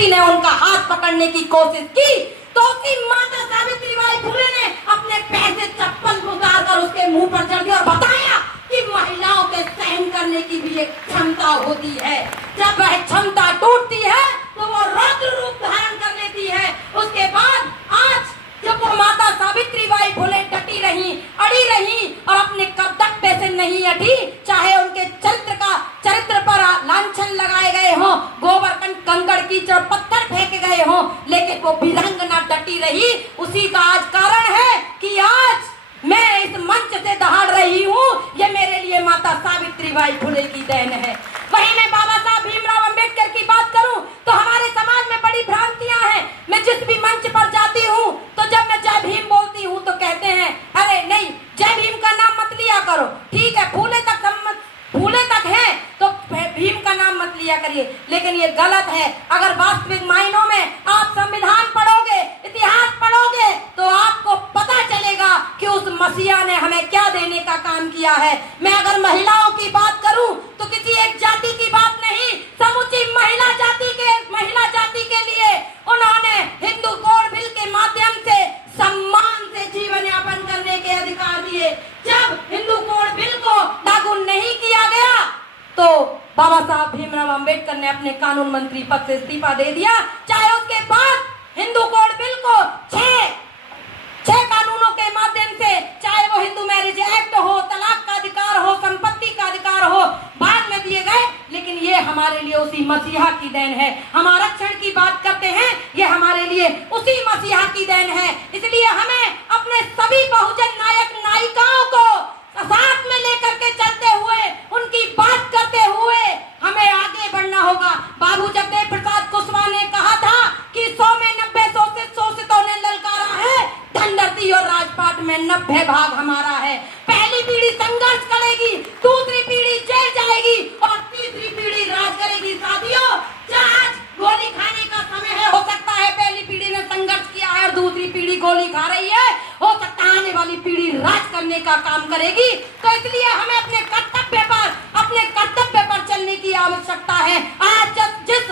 शक्ति ने उनका हाथ पकड़ने की कोशिश की तो उसकी माता सावित्रीबाई फुले ने अपने पैर से चप्पल उतार कर उसके मुंह पर चढ़ दिया और बताया कि महिलाओं के सहन करने की भी एक क्षमता होती है। जब वह क्षमता टूटती है तो वो रौद्र रूप धारण कर लेती है। उसके बाद आज जब वो माता सावित्रीबाई फुले डटी रही, अड़ी रही और अपने कर्तव्य से नहीं हटी, चाहे उनके चरित्र पर लांछन लगाए गए हों, गोबर कंकड़ कीचड़ पत्थर फेंके गए हों, लेकिन वो वीरांगना डटी रही। उसी का आज कारण है कि आज मैं इस मंच से दहाड़ रही हूँ। ये मेरे लिए माता सावित्रीबाई फुले की देन है। वहीं मैं बाबा साहब भीमराव अंबेडकर की बात करूं तो हमारे समाज में बड़ी भ्रांतियां हैं। मैं जिस भी मंच पर जाती हूं तो जब मैं जय भीम बोलती हूं तो कहते हैं अरे नहीं, जय भीम का नाम मत लिया करो। ठीक है, फूले तक है तो भीम का नाम मत लिया करिए, लेकिन ये गलत है। अगर वास्तविक मायनों में आप संविधान पढ़ोगे, इतिहास पढ़ोगे तो आपको पता चलेगा कि उस मसीहा ने हमें क्या देने का काम किया है। मैं अगर महिलाओं की बात करूं तो किसी एक जाति की बात नहीं, समुची महिला जाति के लिए उन्होंने हिंदू कोड बिल के माध्यम से सम्मान से जीवन यापन करने के अधिकार दिए। जब हिंदू कोड बिल को लागू नहीं किया गया तो बाबा साहब भीमराव अंबेडकर ने अपने कानून मंत्री पद से इस्तीफा दे दिया। चाहे उसके बाद हिंदू कोड बिल को छह कानूनों के माध्यम से, चाहे वो हिंदू मैरिज एक्ट हो, तलाक का अधिकार हो, संपत्ति का अधिकार हो, बाद में दिए गए, लेकिन ये हमारे लिए उसी मसीहा की देन है। हम आरक्षण की बात करते हैं, ये हमारे लिए उसी मसीहा की देन है। इसलिए हमें अपने सभी बहुजन नायक नायिकाओं को साथ में लेकर के चलते हुए, उनकी बात करते हुए हमें आगे बढ़ना होगा। बाबू जगदेव प्रसाद कुशवाहा ने कहा था कि 100 में 90 शोषितों ने ललकारा है, धन धरती और राजपाट में 90 भाग हमारा है। पहली पीढ़ी संघर्ष करेगी, दूसरी पीढ़ी जेल जाएगी और तीसरी पीढ़ी राज करेगी। साथियों, आज गोली खाने का समय है। हो सकता है पहली पीढ़ी ने संघर्ष किया है और दूसरी पीढ़ी गोली खा रही है, हो सकता है आने वाली पीढ़ी राज करने का काम करेगी। तो इसलिए हमें अपने कर्तव्य पर चलने की आवश्यकता है। आज जिस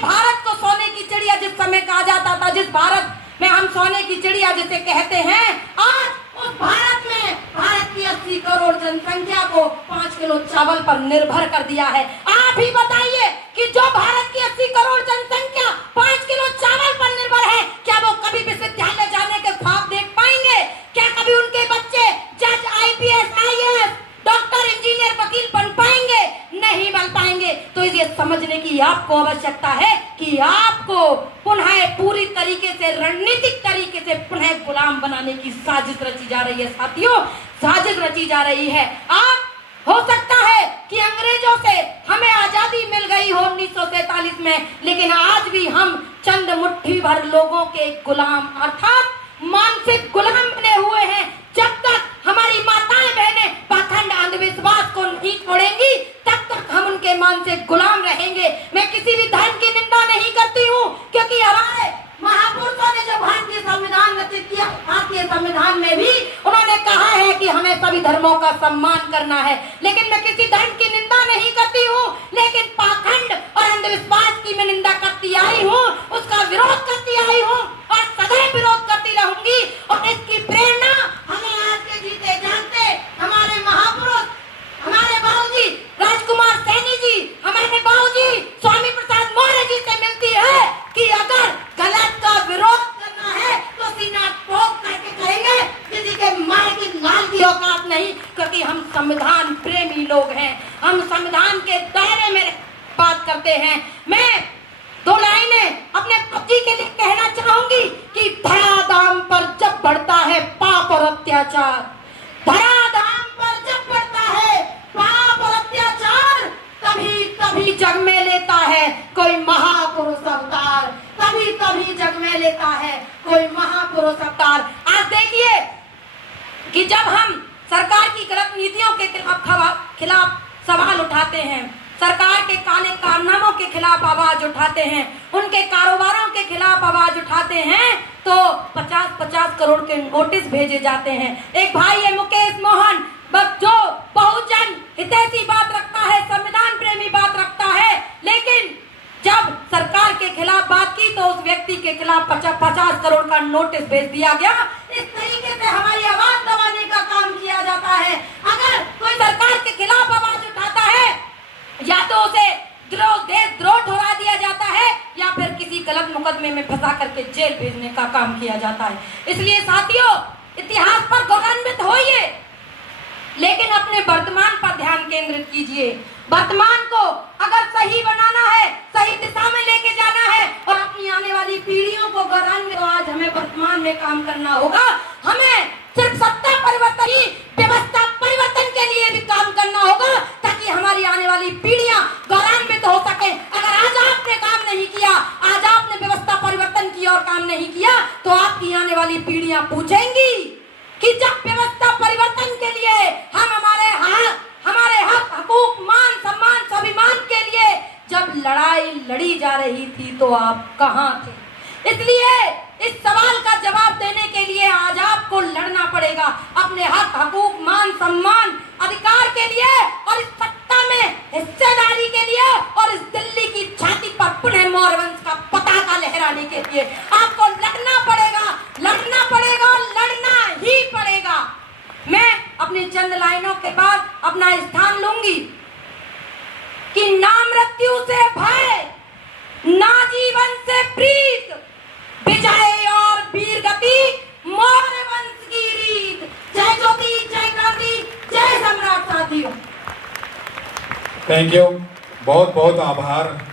भारत को सोने की चिड़िया जिस समय कहा जाता था, जिस भारत में हम सोने की चिड़िया जिसे कहते हैं, आज उस भारत में भारत की 80 करोड़ जनसंख्या को 5 किलो चावल पर निर्भर कर दिया है। आप ही बताइए कि जो भारत की 80 करोड़ जनसंख्या 5 किलो चावल पर निर्भर है, क्या वो कभी विश्वविद्यालय जाने के ख्वाब देख पाएंगे? क्या कभी उनके बच्चे जज, IPS, IAS, डॉक्टर, इंजीनियर, वकील बन पाएंगे? नहीं बन पाएंगे। तो ये समझने की आपको आवश्यकता है कि आपको पुनः पूरी तरीके से, रणनीतिक तरीके से पुनः गुलाम बनाने की साजिश रची जा रही है। साथियों, साजिश रची जा रही है। आप हो सकता है कि अंग्रेजों से हमें आजादी मिल गई हो 1947 में, लेकिन आज भी हम चंद मुट्ठी भर लोगों के गुलाम अर्थात मानसिक गुलाम बने हुए हैं। जब तक हमारी माताएं बहनें पाखंड अंधविश्वास को नहीं छोड़ेंगी, तब तक हम उनके मानसिक गुलाम रहेंगे। मैं किसी भी धर्म की निंदा नहीं करती हूँ, क्योंकि हमारे महापुरुषों ने जो भारतीय संविधान रचित किया, भारतीय संविधान में भी उन्होंने कहा है कि हमें सभी धर्मों का सम्मान करना है। लेकिन मैं किसी धर्म की निंदा नहीं करती हूँ, लेकिन पाखंड और अंधविश्वास की मैं निंदा करती आई हूँ, उसका विरोध करती आई हूँ और सदैव विरोध करती रहूंगी। और इसकी प्रेरणा हमें आज के जीते जानते हमारे महापुरुष, हमारे बाबूजी राजकुमार सैनी जी, हमारे बाबूजी स्वामी प्रसाद मौर्य जी से मिलती है कि अगर गलत का विरोध करना है तो सीना ठोक करके करेंगे, किसी के मार की लाल की औकात नहीं, क्योंकि हम संविधान प्रेमी लोग हैं। हम संविधान के दायरे में बात करते हैं। मैं 2 लाइनें अपने पति के लिए कहना चाहूंगी कि धराधाम पर जब बढ़ता है पाप और अत्याचार, धराधाम पर जब बढ़ता है पाप और अत्याचार, तभी जग में लेता है कोई महापुरुष अवतार, तभी जग में लेता है कोई महापुरुष अवतार। आज देखिए कि जब हम सरकार की गलत नीतियों के खिलाफ सवाल उठाते हैं, सरकार के काले कारनामों के खिलाफ आवाज उठाते हैं, उनके कारोबारों के खिलाफ आवाज उठाते हैं, तो 50-50 करोड़ के नोटिस भेजे जाते हैं। एक भाई है मुकेश मोहन, जो बहुजन हितैषी बात रखता है, संविधान प्रेमी बात रखता है, लेकिन जब सरकार के खिलाफ नोटिस भेज दिया गया। इस तरीके से हमारी आवाज दबाने का काम किया जाता है। अगर कोई सरकार के खिलाफ आवाज उठाता है या तो उसे देशद्रोह ठहरा दिया जाता है या फिर किसी गलत मुकदमे में फंसा करके जेल भेजने का काम किया जाता है। इसलिए साथियों, इतिहास पर गौरवान्वित होइए, लेकिन अपने वर्तमान पर ध्यान केंद्रित कीजिए। वर्तमान को अगर सही बनाना है, सही दिशा में लेके जाना है और अपनी आने वाली पीढ़ियों को गौरवान्वित, तो आज हमें वर्तमान में काम करना होगा। हमें सिर्फ सत्ता परिवर्तन की व्यवस्था परिवर्तन के लिए भी काम करना होगा, ताकि हमारी आने वाली पीढ़ियां गौरवान्वित हो सके। अगर आज आपने काम नहीं किया, आज आपने व्यवस्था परिवर्तन की और काम नहीं किया, तो आपकी आने वाली पीढ़ियां पूछेंगी कि जब व्यवस्था परिवर्तन के लिए हम हमारे हक, हकूक, मान, सम्मान, स्वाभिमान के लिए जब लड़ाई लड़ी जा रही थी, तो आप कहां थे? इसलिए इस सवाल का जवाब देने के लिए आज आपको लड़ना पड़ेगा, अपने हक, हकूक, मान, सम्मान, अधिकार के लिए और इस सत्ता में हिस्सेदारी के लिए और इस दिल्ली की छाती पर पुनः मौर्य वंश का पताका लहराने के लिए आपको लड़ना पड़ेगा, लड़ना पड़ेगा, लड़ना ही पड़ेगा। मैं अपनी चंद लाइनों के बाद अपना स्थान लूंगी कि ना मृत्यु से भय, ना जीवन से प्रीत, विजय और वीर गति मौर्य वंश की रीत। जय ज्योति, जय क्रांति, जय सम्राट। साथियों, थैंक यू, बहुत बहुत आभार।